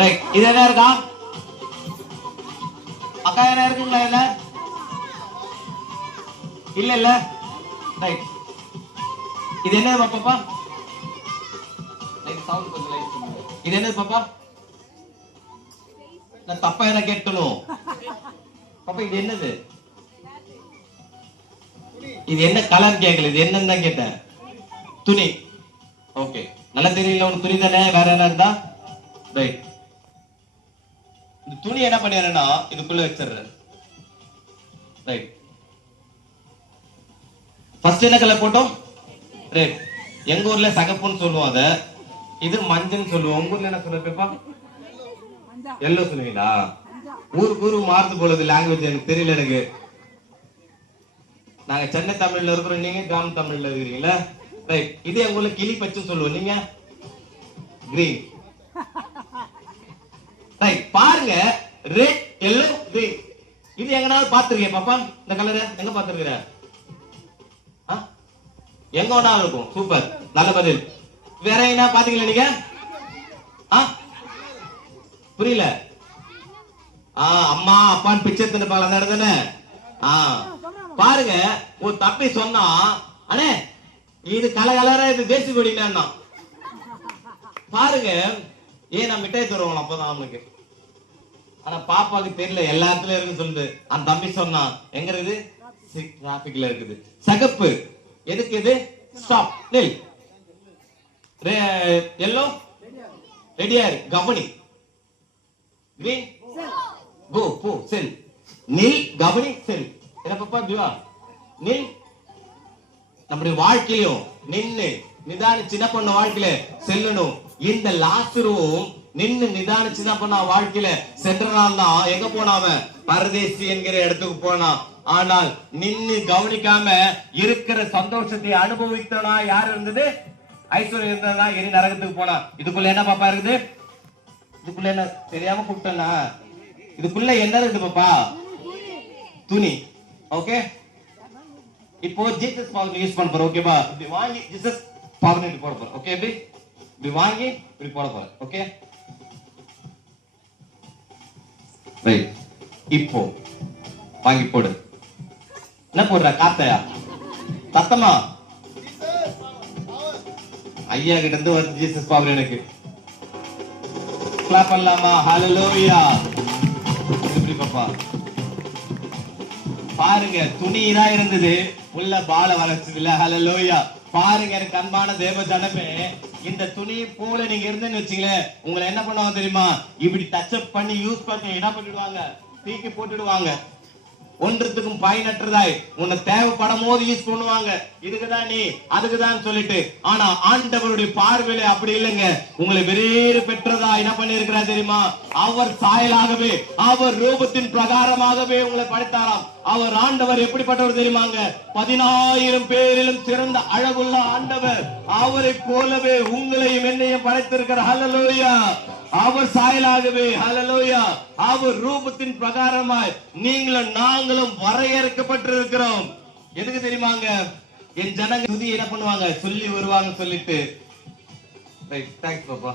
Right இது என்ன இருக்கா? அக்கா என்ன இருக்குங்களா இல்ல இல்ல இல்ல. ரைட் இது என்னது பாப்பா? லைட் சவுண்ட் கொஞ்சம் லைட் பண்ணுங்க. இது என்னது பாப்பா? நான் தப்பா என்ன கேட்கணும். பாப்பா இது என்னது? இது என்ன கலர் கேட்கல இது என்னன்னு தான் கேட்டேன். துணி. ஓகே நல்லா தெரியல உனக்கு துணி தானே? வேற என்ன இருந்தா? ரைட் இந்த துணி என்ன பண்ணிடுறேன்னா இதுக்குள்ள வச்சிடுறேன். ரைட் ஃபர்ஸ்ட் என்ன கலர் போட்டோம் ரெட் எங்க ஊர்ல சகப்புன்னு சொல்லுவோம் அத. இது மஞ்சள்னு சொல்லுவோம். உங்க ஊர்ல என்ன சொல்லுவா எல்லோ சொல்லுவீங்களா? ஊருக்கு ஊரு மாறுது போலது லாங்குவேஜ் எனக்கு தெரியல எனக்கு. நாங்க சென்னை தமிழ்ல இருக்கிறோம். நீங்க கிராம தமிழ்ல இருக்கிறீங்களா? ரைட் இது எங்க ஊர்ல கிளி பச்சுன்னு சொல்லுவோம். நீங்க? கிரீன் பாருங்க. ரெட் எல்லோ கிரீன் இது எங்கனாவது பாத்துருக்கீங்க பாப்பா? இந்த கலர் எங்க பாத்துருக்கிற எங்க ஒன்னா இருக்கும். சூப்பர். நல்ல பதில். வேற என்ன பாத்தீங்களா நீங்க? புரியல. ஆ அம்மா அப்பான்னு பிச்சை தின்னுப்பாங்க அந்த இடத்துல ஆ. பாருங்க. ஒரு தப்பி சொன்னா அண்ணே இது கல கலரா இது தேசி கொடினா பாருங்க. ஏன் நான் மிட்டாய் தருவோம் அப்பதான் அவனுக்கு ஆனா பாப்பாவுக்கு தெரியல எல்லா இடத்துலயும் இருக்குன்னு சொல்லிட்டு. அந்த தம்பி சொன்னான் எங்க இருக்குது? டிராபிக்ல இருக்குது. சகப்பு. எதுக்கு இது? ஸ்டாப் நெல் எல்லோ ரெடியா இருக்கு கவனி. கிரீன் கோ போ செல் நில் கவனி. செல் என்ன பாப்பா திவா நில் நம்முடைய வாழ்க்கையும் நின்று நிதானிச்சு என்ன பண்ண வாழ்க்கையில? செல்லணும். இந்த லாசரும் நின்னு நிதானிச்சு என்ன பண்ணா வாழ்க்கையில? சென்ற நாள் தான். எங்க போனான் பரதேசி என்கிற இடத்துக்கு போனான். ஆனால் நின்னு கவனிக்காம இருக்கிற சந்தோஷத்தை அனுபவித்தனா யார் இருந்தது? ஐஸ்வர்யம் இருந்ததா எரி நரகத்துக்கு போனா இதுக்குள்ள என்ன பாப்பா இருக்குது? இதுக்குள்ள என்ன? தெரியாம கூப்பிட்டனா இதுக்குள்ள என்ன இருக்குது பாப்பா? துணி. ஓகே இப்போ ஜீசஸ் பவர் யூஸ் பண்ண போறோம். ஓகேவா வாங்கி ஜீசஸ் பவர் இப்படி போட போறோம் ஓகே இப்படி இப்படி வாங்கி இப்படி போட போறேன். ஓகே ரைட் இப்போ வாங்கி போடு. என்ன போடுற? காத்தையா சத்தமா? ஐயா கிட்ட இருந்து வருது ஜீசஸ் பவர் எனக்கு. கிளாப் பண்ணலாமா? ஹalleluya இப்படி பாப்பா? பாருங்க துணியா இருந்தது. உள்ள பால வளர்ச்சதுல ஹalleluya பாருங்க எனக்கு அன்பான தேவ ஜனமே இந்த துணி போல நீங்க இருந்தேன்னு வச்சுங்களேன் உங்களை என்ன பண்ணுவாங்க தெரியுமா? இப்படி டச் அப் பண்ணி யூஸ் பண்ணி என்ன பண்ணிடுவாங்க? தீக்கி போட்டுடுவாங்க. ஒன்றத்துக்கும் பயனற்றதாய் உன்னை தேவைப்படும் போது யூஸ் பண்ணுவாங்க. இதுக்குதான் நீ அதுக்குதான் சொல்லிட்டு ஆனா ஆண்டவருடைய பார்வையில அப்படி இல்லைங்க. உங்களை வெறேறு பெற்றதா என்ன பண்ணிருக்கிறா தெரியுமா? அவர் சாயலாகவே அவர் ரூபத்தின் பிரகாரமாகவே உங்களை படைத்தாராம். அவர் ஆண்டவர் எப்படிப்பட்டவர் தெரியுமாங்க? பதினாயிரம் பேரிலும் சிறந்த அழகுள்ள ஆண்டவர். அவரை போலவே உங்களையும் என்னையும் படைத்திருக்கிற ஹலலோயா அவர் சாயலாகவே ஹலலோயா அவர் ரூபத்தின் பிரகாரமாய் நீங்களும் நாங்களும் வரையறுக்கப்பட்டிருக்கிறோம். எதுக்கு தெரியுமாங்க? என் ஜனங்க என்ன பண்ணுவாங்க? சொல்லி வருவாங்க சொல்லிட்டு. ரைட் தேங்க்ஸ் பாப்பா.